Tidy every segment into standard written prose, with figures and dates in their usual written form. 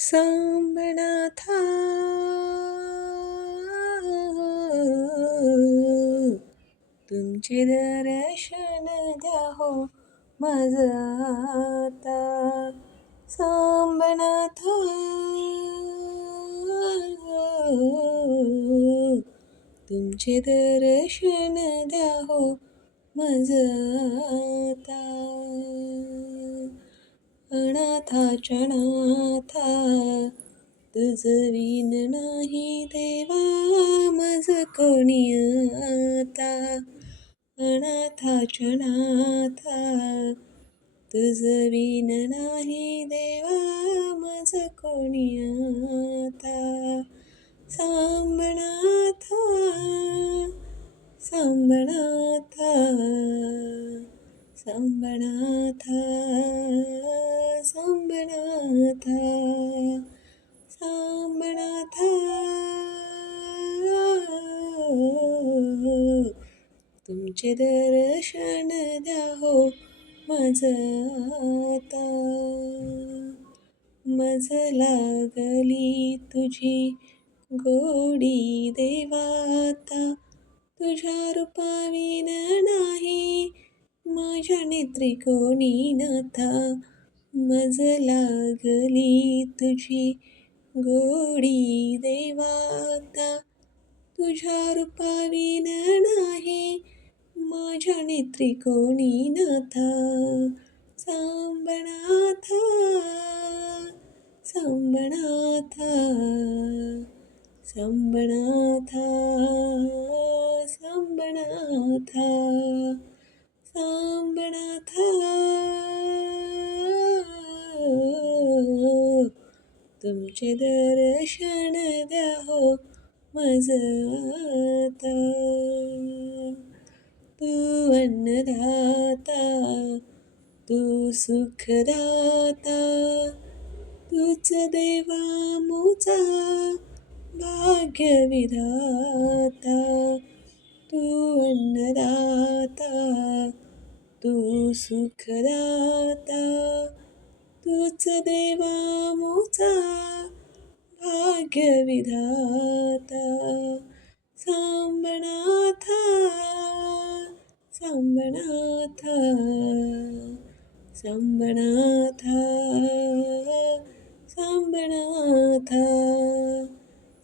सांबनाथा तुमचे दर्शन द्या हो माझ आता सांबनाथा तुमचे दर्शन द्या हो माझ आता अनाथाच्या नाथा तुझ विन नाही देवा माझ कोणी आता अनाथाच्या नाथा तुझ विन नाही देवा माझ कोणी आता सांबनाथा सांबनाथा सांबनाथा सांबनाथा सांबनाथा तुमचे दर्शन द्या हो माझ आता मज लागली तुझी गोडी देवाता तुझ्या रूपाविन नाही माझ्या नेत्री कोणी नाथा मज लागली तुझी गोडी देवाता तुझ्या रूपाविन नाही माझ्या नेत्री कोणी नाथा सांबनाथा सांबनाथा सांबनाथा सांबनाथा सांबनाथा तुमचे दर्शन द्या हो माझ आता तू अन्नदाता तू सुखदाता तूच देवा मुचा भाग्य विधाता तू अन्नदाता तू सुखदाता तूच देवा मुचा भाग्य विधाता सांबनाथा सांबनाथा सांबनाथा सांबनाथा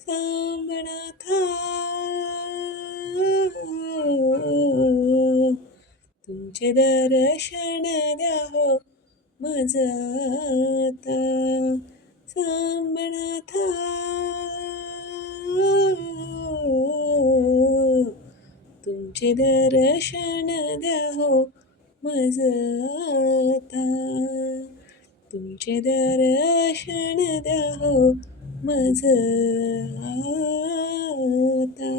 सांबनाथा तुमचे दर्शन द्या हो माझ आता सांबनाथा तुमचे दर्शन द्या हो माझ आता तुमचे दर्शन द्या हो माझ आता